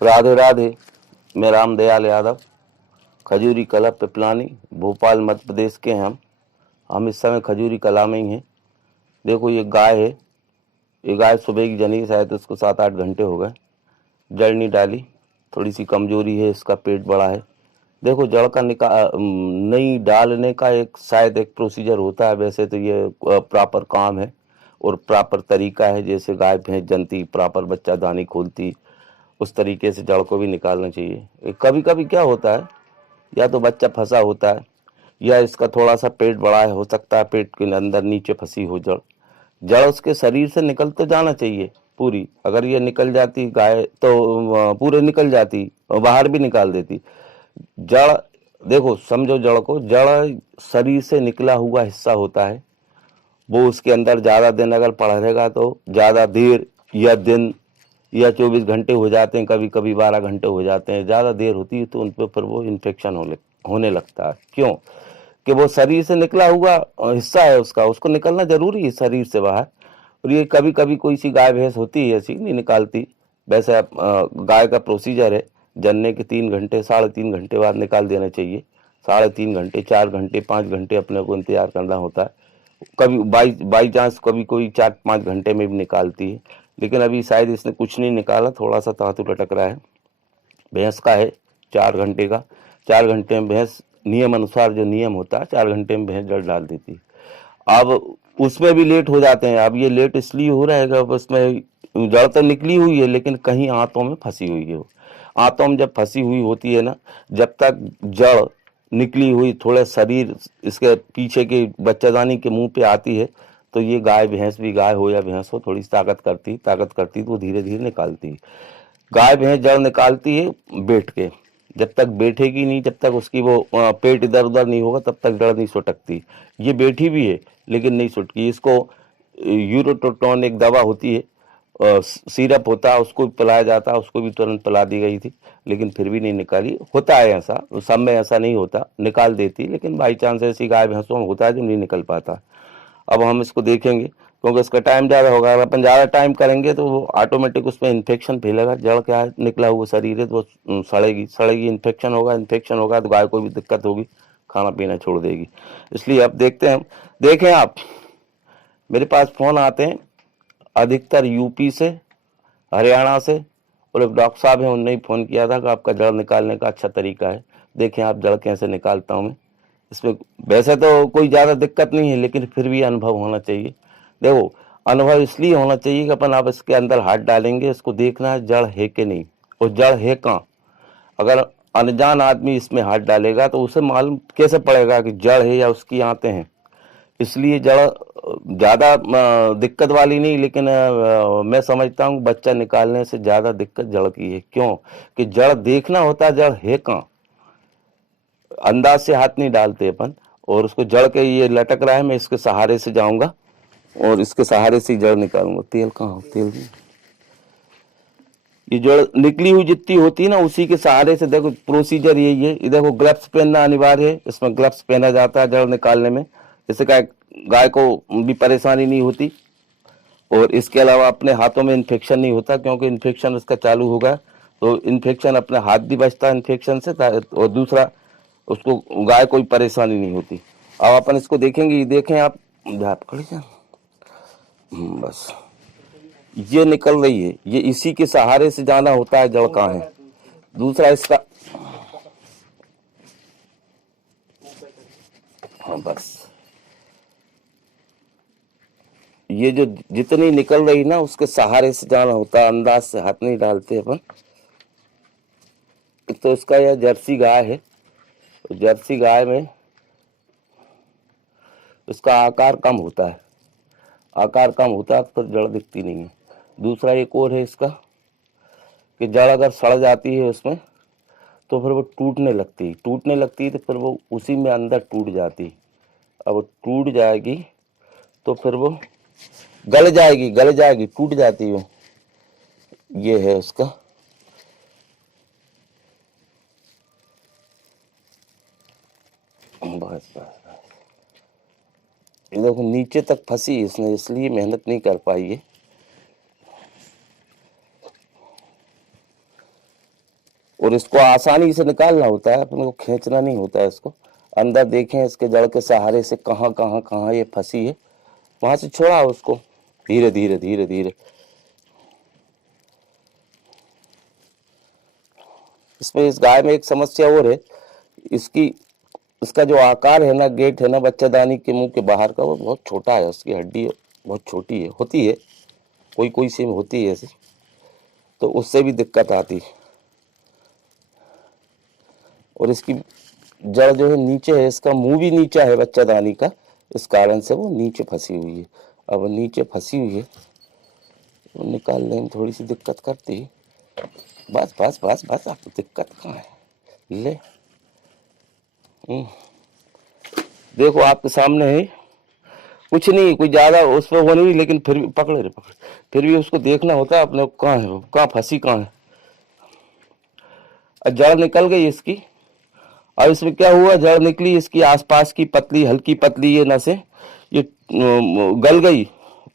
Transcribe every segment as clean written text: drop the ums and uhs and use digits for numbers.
राधे राधे। मैं रामदयाल यादव, खजूरी कला पिपलानी, भोपाल मध्य प्रदेश के हैं हम इस समय खजूरी कला में ही हैं। देखो ये गाय है, ये गाय सुबह की जनी, शायद उसको 7-8 घंटे हो गए, जड़ नहीं डाली, थोड़ी सी कमजोरी है, इसका पेट बड़ा है। देखो जड़ का नहीं डालने का एक शायद एक प्रोसीजर होता है, वैसे तो ये प्रॉपर काम है और प्रॉपर तरीका है। जैसे गाय भैंस जनती प्रॉपर बच्चा दानी खोलती, उस तरीके से जड़ को भी निकालना चाहिए। कभी कभी क्या होता है, या तो बच्चा फंसा होता है या इसका थोड़ा सा पेट बड़ा है, हो सकता है पेट के अंदर नीचे फंसी हो जड़। जड़ उसके शरीर से निकल तो जाना चाहिए पूरी, अगर ये निकल जाती गाय तो पूरे निकल जाती और बाहर भी निकाल देती। जड़ देखो, समझो जड़ को, जड़ शरीर से निकला हुआ हिस्सा होता है। वो उसके अंदर ज्यादा दिन अगर पड़ा रहेगा तो ज्यादा देर या दिन या 24 घंटे हो जाते हैं, कभी कभी 12 घंटे हो जाते हैं, ज़्यादा देर होती है तो उन पर फिर वो इन्फेक्शन होने लगता है। क्यों? कि वो शरीर से निकला हुआ हिस्सा है उसका, उसको निकलना जरूरी है शरीर से बाहर। और ये कभी कभी कोई सी गाय भैंस होती है ऐसी नहीं निकालती। वैसे गाय का प्रोसीजर है, जनने के 3 घंटे 3.5 घंटे बाद निकाल देना चाहिए। 3.5 घंटे 4 घंटे 5 घंटे अपने को इंतजार करना होता है। कभी बाई चांस कभी कोई 4-5 घंटे में भी निकालती है, लेकिन अभी शायद इसने कुछ नहीं निकाला, थोड़ा सा तांतु लटक रहा है। भैंस का है 4 घंटे का, 4 घंटे में भैंस नियम अनुसार जो नियम होता है 4 घंटे में भैंस जड़ डाल देती है। अब उसमें भी लेट हो जाते हैं। अब ये लेट इसलिए हो रहा है कि उसमें जड़ तो निकली हुई है लेकिन कहीं आंतों में फंसी हुई है। आंतों में जब फंसी हुई होती है ना, जब तक जड़ निकली हुई थोड़े शरीर इसके पीछे के बच्चादानी के मुंह पे आती है, तो ये गाय भैंस भी, गाय हो या भैंस हो, थोड़ी ताकत करती तो धीरे धीरे निकालती। गाय भैंस जड़ निकालती है बैठ के, जब तक बैठेगी नहीं, जब तक उसकी वो पेट इधर उधर नहीं होगा तब तक जड़ नहीं सुटकती। ये बैठी भी है लेकिन नहीं सुटकी। इसको यूरोटोटोन एक दवा होती है, सिरप होता है, उसको भी पिलाया जाता है, उसको भी तुरंत पिला दी गई थी लेकिन फिर भी नहीं निकाली। होता है ऐसा, सब में ऐसा नहीं होता, निकाल देती, लेकिन बाई चांस ऐसी गाय भैंसों में होता है जो नहीं निकल पाता। अब हम इसको देखेंगे क्योंकि इसका टाइम ज़्यादा होगा। अगर अपन ज़्यादा टाइम करेंगे तो वो ऑटोमेटिक उसमें इन्फेक्शन फैलेगा। जड़ क्या है, निकला हुआ शरीर है तो वो सड़ेगी, इन्फेक्शन होगा तो गाय को भी दिक्कत होगी, खाना पीना छोड़ देगी। इसलिए अब देखते हैं, देखें आप, मेरे पास फ़ोन आते हैं अधिकतर यूपी से, हरियाणा से, और एक डॉक्टर साहब हैं, उनने ही फ़ोन किया था कि आपका जड़ निकालने का अच्छा तरीका है। देखें आप जड़ कैसे निकालता हूँ मैं। इसमें वैसे तो कोई ज़्यादा दिक्कत नहीं है लेकिन फिर भी अनुभव होना चाहिए। देखो, अनुभव इसलिए होना चाहिए कि अपन आप इसके अंदर हाथ डालेंगे, इसको देखना है जड़ है कि नहीं, और जड़ है कहाँ। अगर अनजान आदमी इसमें हाथ डालेगा तो उसे मालूम कैसे पड़ेगा कि जड़ है या उसकी आंतें हैं। इसलिए जड़ ज़्यादा दिक्कत वाली नहीं, लेकिन मैं समझता हूँ बच्चा निकालने से ज़्यादा दिक्कत जड़ की है। क्यों? कि जड़ देखना होता है, जड़ है कहाँ। अंदाज से हाथ नहीं डालते अपन, और उसको जड़ के ये लटक रहा है, मैं इसके सहारे से जाऊंगा और इसके सहारे से जड़ निकालूंगा। तेल कहाँ, तेल नहीं। ये जड़ निकली हुई जितनी होती है ना, उसी के सहारे से, देखो प्रोसीजर यही है। ये देखो, ग्लव्स पहनना अनिवार्य है, इसमें ग्लव्स पहना जाता है जड़ निकालने में। इससे गाय को भी परेशानी नहीं होती, और इसके अलावा अपने हाथों में इन्फेक्शन नहीं होता, क्योंकि इन्फेक्शन उसका चालू होगा तो इन्फेक्शन, अपने हाथ भी बचता है इन्फेक्शन से, और दूसरा उसको गाय कोई परेशानी नहीं होती। अब अपन इसको देखेंगे, ये देखें आप, पकड़ी जाए, बस ये निकल रही है, ये इसी के सहारे से जाना होता है। जड़ कहाँ है? दूसरा इसका, हाँ बस, ये जो जितनी निकल रही ना उसके सहारे से जाना होता है, अंदाज से हाथ नहीं डालते अपन। एक तो इसका यह जर्सी गाय है, जर्सी गाय में इसका आकार कम होता है, आकार कम होता है तो जड़ दिखती नहीं है। दूसरा एक और है इसका, कि जड़ अगर सड़ जाती है उसमें तो फिर वो टूटने लगती है तो फिर वो उसी में अंदर टूट जाती। अब टूट जाएगी तो फिर वो गल जाएगी, टूट जाती है। ये है उसका, बस बस, ये देखो नीचे तक फंसी इसने, इसलिए मेहनत नहीं कर पाई है। और इसको आसानी से निकालना होता है, अपने को खींचना नहीं होता है। इसको अंदर देखें, इसके जड़ के सहारे से कहाँ कहाँ कहाँ ये फंसी है, वहां से छोड़ा उसको धीरे धीरे धीरे धीरे। इसमें इस गाय में एक समस्या और है, इसका जो आकार है ना, गेट है ना बच्चादानी के मुंह के बाहर का, वो बहुत छोटा है। उसकी हड्डी बहुत छोटी है, होती है कोई कोई सी में होती है ऐसी, तो उससे भी दिक्कत आती है। और इसकी जड़ जो है नीचे है, इसका मुंह भी नीचा है बच्चादानी का, इस कारण से वो नीचे फंसी हुई है। अब नीचे फंसी हुई है तो निकालने में थोड़ी सी दिक्कत करती है। बस बस बस बस, आपको दिक्कत कहाँ है, ले देखो आपके सामने है, कुछ नहीं, कोई ज्यादा उस पर वो नहीं, लेकिन फिर भी पकड़े रे पकड़े, फिर भी उसको देखना होता है अपने को कहाँ है, वो कहाँ फंसी कहाँ है। जड़ निकल गई इसकी। अब इसमें क्या हुआ, जड़ निकली, इसकी आसपास की पतली हल्की पतली ये नसें ये गल गई।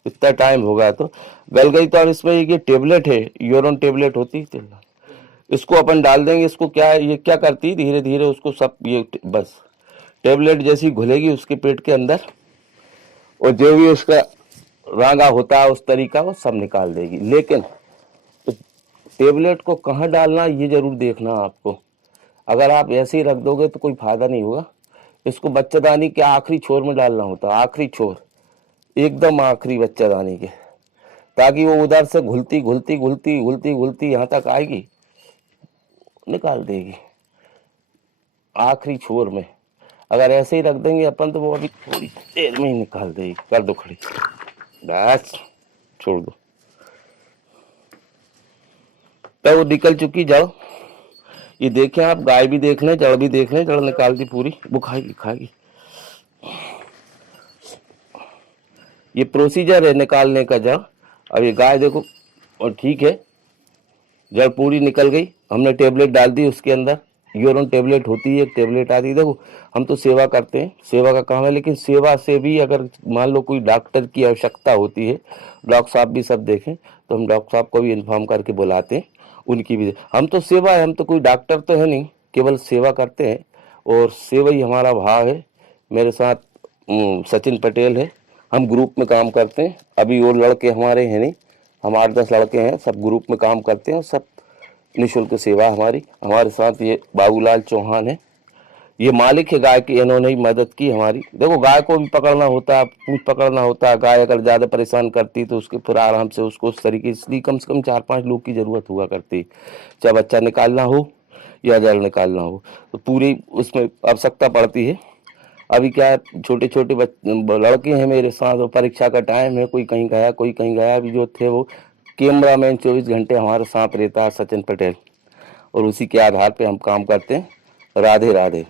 इतना टाइम हो गया तो गल गई। तो अब इसमें ये टेबलेट है, यूरोन टेबलेट होती है, इसको अपन डाल देंगे। इसको क्या है, ये क्या करती है, धीरे धीरे उसको सब ये बस टेबलेट जैसी घुलेगी उसके पेट के अंदर, और जो भी उसका रांगा होता है उस तरीका वो सब निकाल देगी। लेकिन टेबलेट को कहाँ डालना ये जरूर देखना आपको। अगर आप ऐसे ही रख दोगे तो कोई फायदा नहीं होगा। इसको बच्चादानी के आखिरी छोर में डालना होता है, आखिरी छोर, एकदम आखिरी बच्चादानी के, ताकि वो उधर से घुलती घुलती घुलती घुलती घुलती यहाँ तक आएगी, निकाल देगी आखिरी छोर में। अगर ऐसे ही रख देंगे अपन तो वो अभी थोड़ी देर में ही निकाल देगी। कर दो खड़ी, बस छोड़ दो, तो वो निकल चुकी जड़। ये देखें आप, गाय भी देख लें, जड़ भी देख लें, जड़ निकाल दी पूरी, वो खाएगी खाएगी। ये प्रोसीजर है निकालने का जड़। अब ये गाय देखो, और ठीक है, जड़ पूरी निकल गई। हमने टेबलेट डाल दी उसके अंदर, यूरोन टेबलेट होती है, एक टेबलेट आती है। देखो हम तो सेवा करते हैं, सेवा का काम है, लेकिन सेवा से भी अगर मान लो कोई डॉक्टर की आवश्यकता होती है, डॉक्टर साहब भी सब देखें, तो हम डॉक्टर साहब को भी इन्फॉर्म करके बुलाते हैं, उनकी भी। हम तो सेवा है, हम तो कोई डॉक्टर तो है नहीं, केवल सेवा करते हैं, और सेवा ही हमारा भाव है। मेरे साथ सचिन पटेल है, हम ग्रुप में काम करते हैं। अभी वो लड़के हमारे हैं नहीं, हम 8-10 लड़के हैं, सब ग्रुप में काम करते हैं, सब निःशुल्क सेवा हमारी। हमारे साथ ये बाबूलाल चौहान है, ये मालिक है गाय की, इन्होंने ही मदद की हमारी। देखो गाय को भी पकड़ना होता है, पूंछ पकड़ना होता है। गाय अगर ज्यादा परेशान करती तो उसके फिर आराम से उसको उस तरीके, इसलिए कम से कम 4-5 लोग की जरूरत हुआ करती, चाहे बच्चा निकालना हो या जड़ निकालना हो, तो पूरी उसमें आवश्यकता पड़ती है। अभी क्या है, छोटे छोटे लड़के हैं मेरे साथ, परीक्षा का टाइम है, कोई कहीं गया कोई कहीं गया। अभी जो थे वो कैमरामैन 24 घंटे हमारे साथ रहता है, सचिन पटेल, और उसी के आधार पे हम काम करते हैं। राधे राधे।